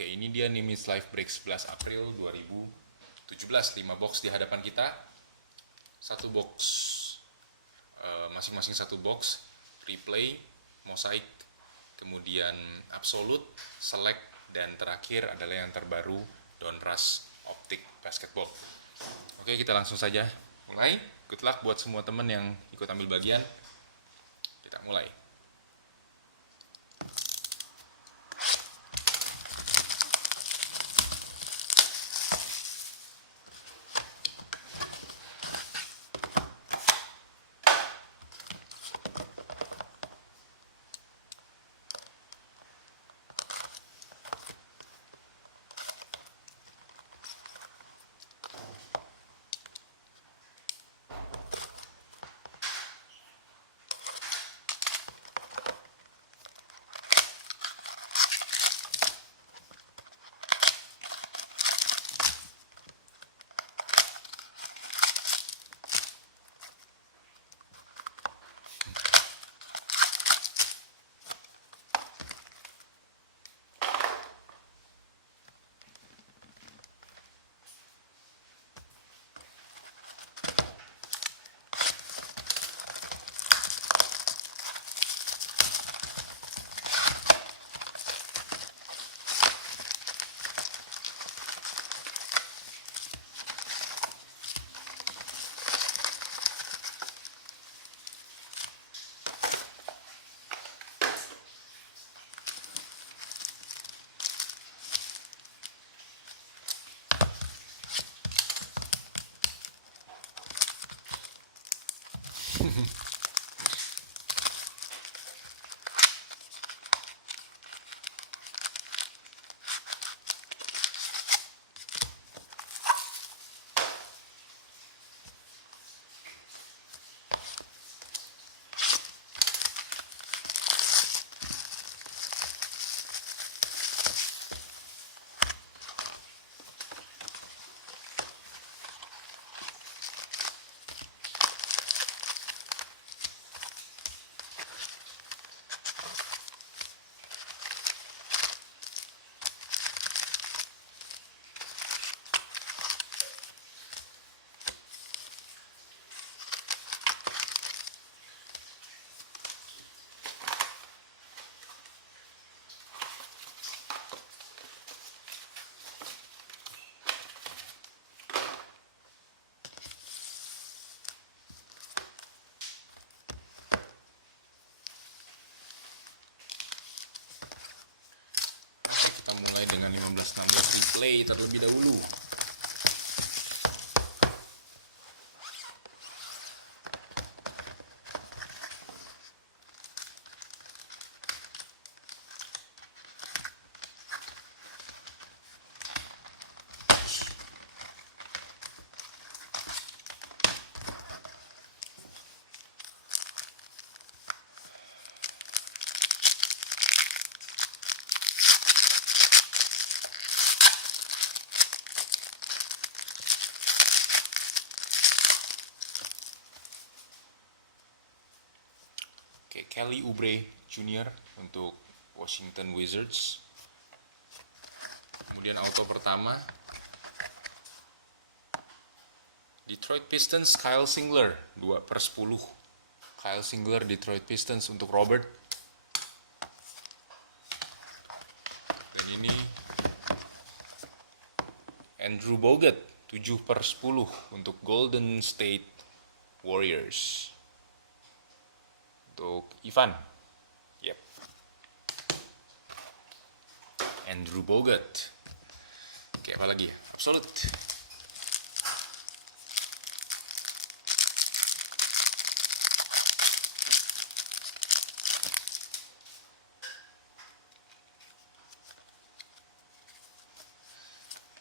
Oke, ini dia Nimitz Live Break 11 April 2017. 5 box di hadapan kita. Satu box, masing-masing satu box. Replay, Mosaic, kemudian Absolute, Select, dan terakhir adalah yang terbaru, Donruss Optic Basketball. Oke, kita langsung saja mulai. Good luck buat semua teman yang ikut ambil bagian. Kita mulai. Kita mulai dengan 15-16 replay terlebih dahulu. Oke, Kelly Oubre Jr. untuk Washington Wizards. Kemudian auto pertama, Detroit Pistons Kyle Singler 2/10. Kyle Singler Detroit Pistons untuk Robert. Dan ini Andrew Bogut 7/10 untuk Golden State Warriors. Untuk Ivan, yep, Andrew Bogut. Oke, apa lagi? Absolute.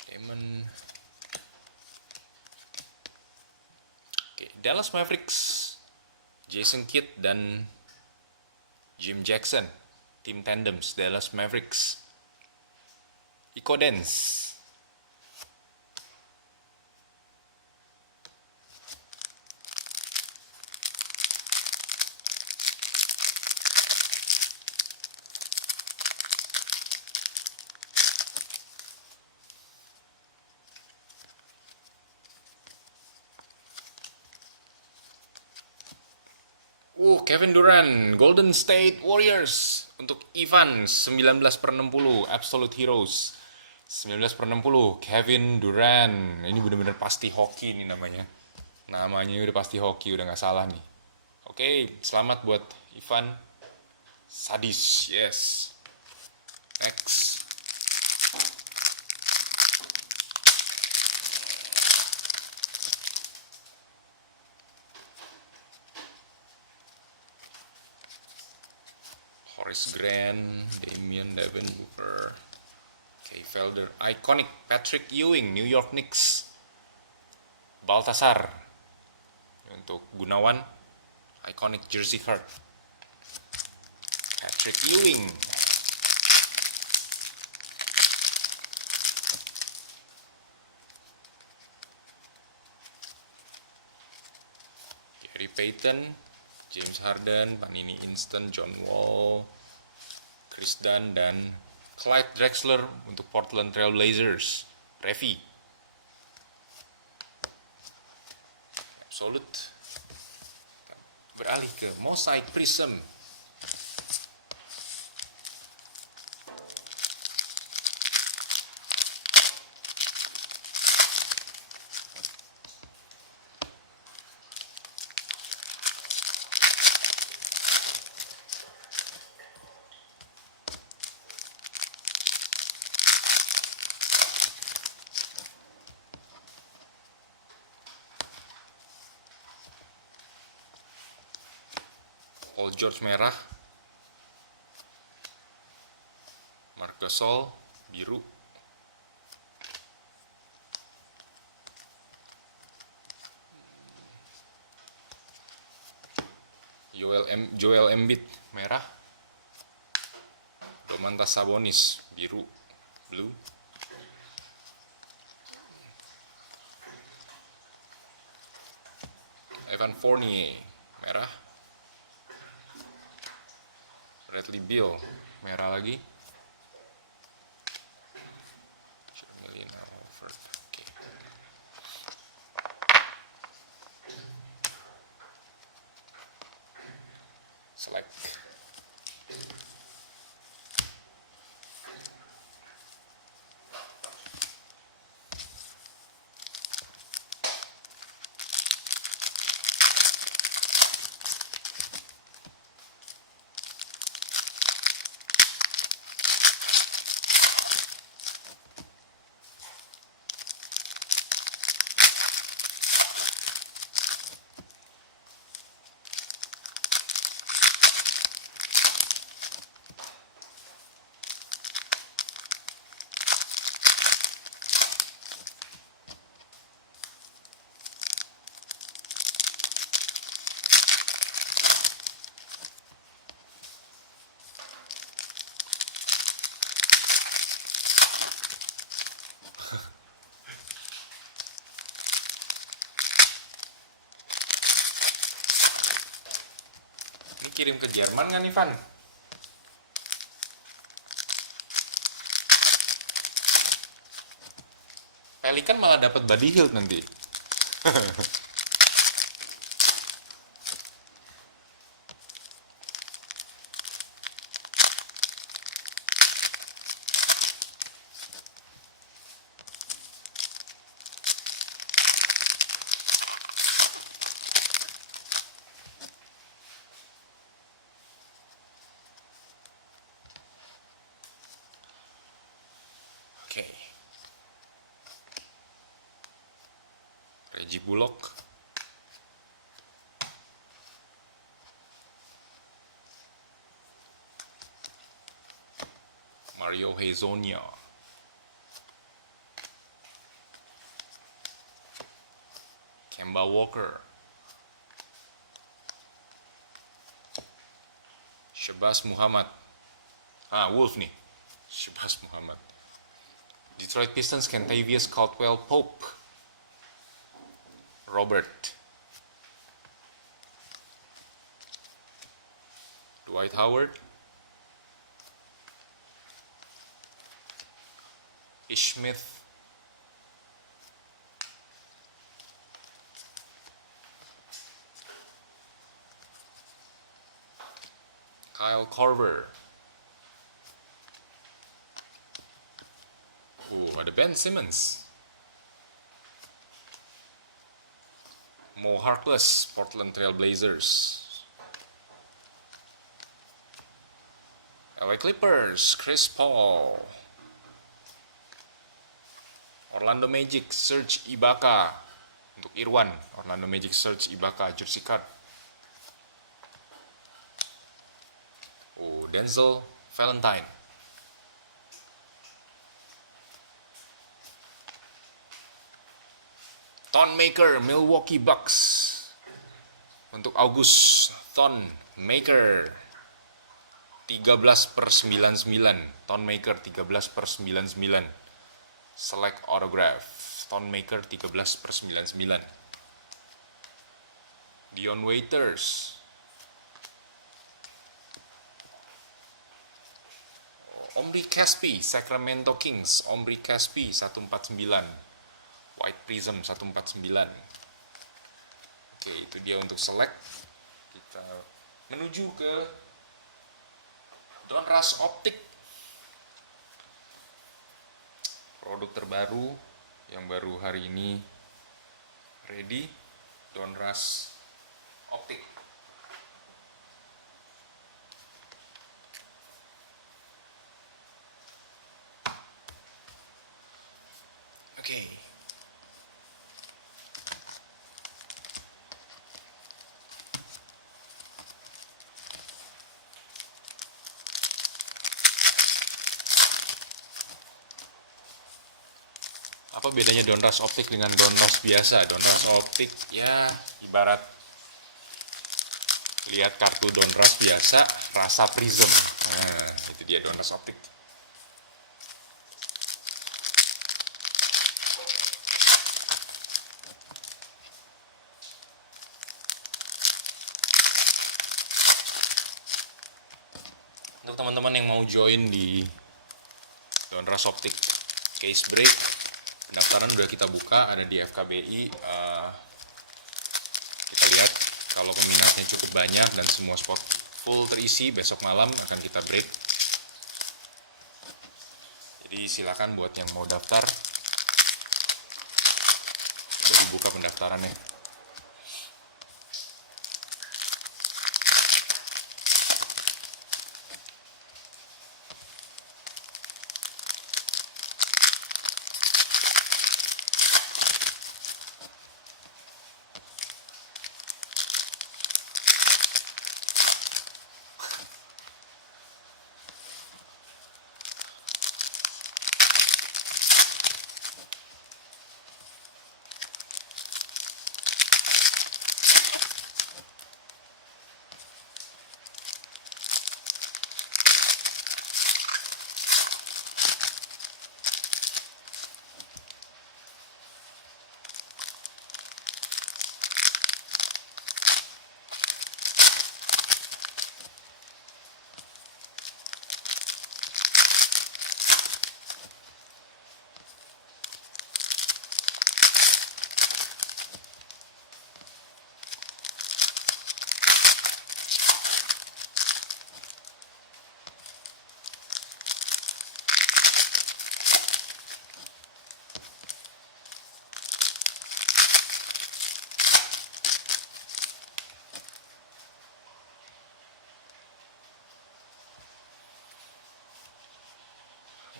Diamond. Oke, Dallas Mavericks. Jason Kidd dan Jim Jackson, tim tandems Dallas Mavericks. Iko Dance. Kevin Durant, Golden State Warriors. Untuk Ivan, 19/60, Absolute Heroes. 19/60, Kevin Durant. Ini bener-bener pasti hoki nih namanya. Namanya udah pasti hoki, udah nggak salah nih. Oke, selamat buat Ivan. Sadis, yes. Next. Horace Grant, Damian Devin Booker, Kay Felder, Iconic Patrick Ewing, New York Knicks, Baltasar. Untuk Gunawan, Iconic Jersey card, Patrick Ewing. Gary Payton, James Harden, Panini Instant, John Wall, Chris Dunn, dan Clyde Drexler untuk Portland Trail Blazers, Revi. Absolute. Beralih ke Mosaic Prism. Paul George merah, Marc Gasol biru, Joel Embiid merah, Domantas Sabonis biru, blue, Evan Fournier merah, Bradley Beal merah lagi, select. Ini kirim ke Jerman nggak nih, Van? Pelikan malah dapat body hilt nanti. Oke. Reggie Bullock. Mario Hezonja. Kemba Walker. Shabazz Muhammad. Wolf nih. Shabazz Muhammad. Detroit Pistons, Kentavious Caldwell Pope. Robert. Dwight Howard. Ish Smith. Kyle Korver. Ada Ben Simmons. Mo Harkless, Portland Trail Blazers. LA Clippers, Chris Paul. Orlando Magic, Serge Ibaka. Untuk Irwan, Orlando Magic, Serge Ibaka, jersey card. Denzel Valentine. Thon Maker, Milwaukee Bucks. Untuk August, Thon Maker 13/99. Thon Maker 13/99. Select autograph. Thon Maker 13/99. Dion Waiters. Omri Caspi, Sacramento Kings. Omri Caspi 149. White Prism 149. Oke, itu dia untuk select. Kita menuju ke Donruss Optic. Produk terbaru yang baru hari ini ready, Donruss Optic. Oke. Apa bedanya Donruss Optic dengan Donruss biasa? Donruss Optic ya ibarat lihat kartu Donruss biasa, rasa prism. Nah, itu dia Donruss Optic. Untuk teman-teman yang mau join di Donruss Optic case break, pendaftaran udah kita buka, ada di FKBI. Kita lihat kalau peminatnya cukup banyak dan semua spot full terisi, besok malam akan kita break. Jadi silakan buat yang mau daftar, udah dibuka pendaftarannya.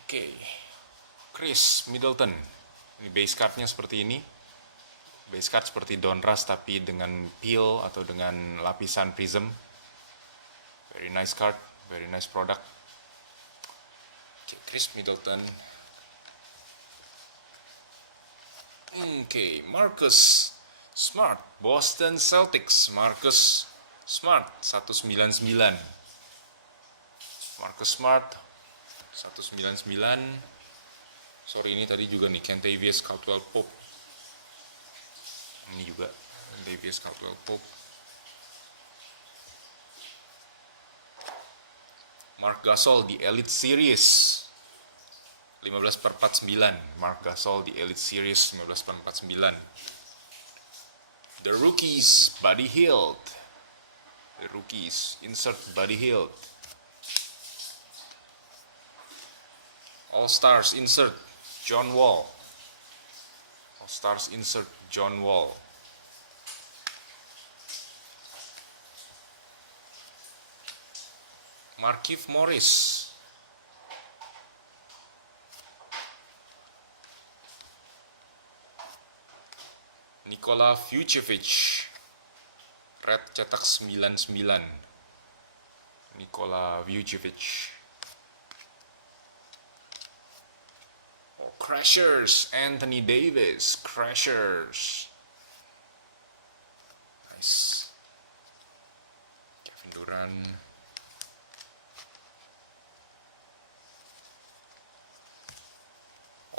Oke, Chris Middleton. Ini base cardnya seperti ini. Base card seperti Donruss tapi dengan peel atau dengan lapisan prism. Very nice card, very nice product. Oke, Chris Middleton. Oke, Marcus Smart, Boston Celtics. Marcus Smart 199. Marcus Smart 199. Sorry, ini tadi juga nih Kentavious Caldwell Pope. Ini juga Kentavious Caldwell Pope. Marc Gasol di Elite Series 15/49. Marc Gasol di Elite Series 15/49. The Rookies, Buddy Hield. The Rookies, insert Buddy Hield. All Stars insert John Wall. All Stars insert John Wall. Markieff Morris. Nikola Vucevic. Red cetak 99. Nikola Vucevic. Oh, Crashers, Anthony Davis. Crashers. Nice. Kevin Durant.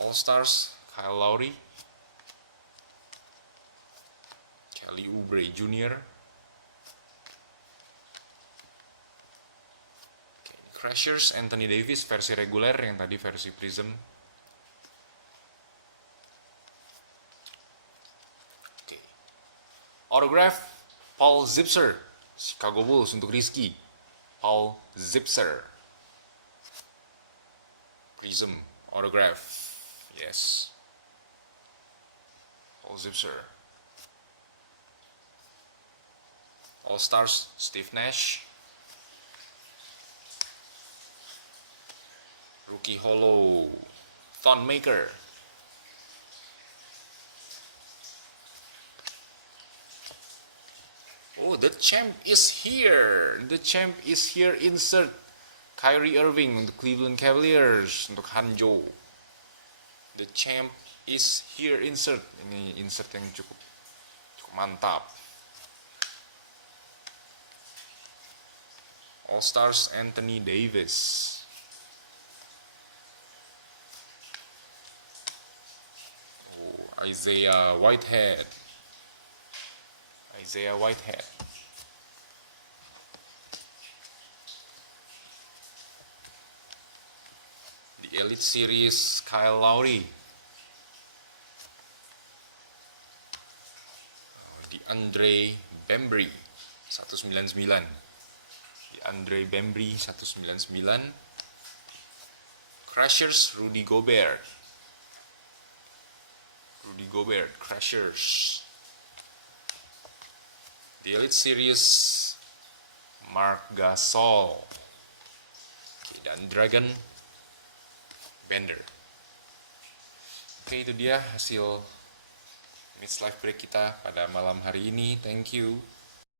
All Stars, Kyle Lowry. Kelly Oubre Jr. Okay. Crashers, Anthony Davis versi reguler, yang tadi versi Prism. Okay. Autograph Paul Zipser, Chicago Bulls untuk Rizky. Paul Zipser. Prism autograph. Yes. Paul Zipser. All Stars, Steve Nash. Rookie Holo, Thon Maker. Oh, the champ is here. The champ is here. Insert Kyrie Irving untuk Cleveland Cavaliers, untuk Hanjo. The champ is here. Insert. Ini insert yang cukup mantap. All Stars, Anthony Davis. Oh, Isaiah Whitehead. Isaiah Whitehead. The Elite Series, Kyle Lowry. The Andre Bembry 199. Andre Bembry 199. Crashers, Rudy Gobert. Rudy Gobert, Crashers. The Elite Series, Mark Gasol. Oke, dan Dragon Bender. Oke, itu dia hasil Nimitz Live Break kita pada malam hari ini. Thank you.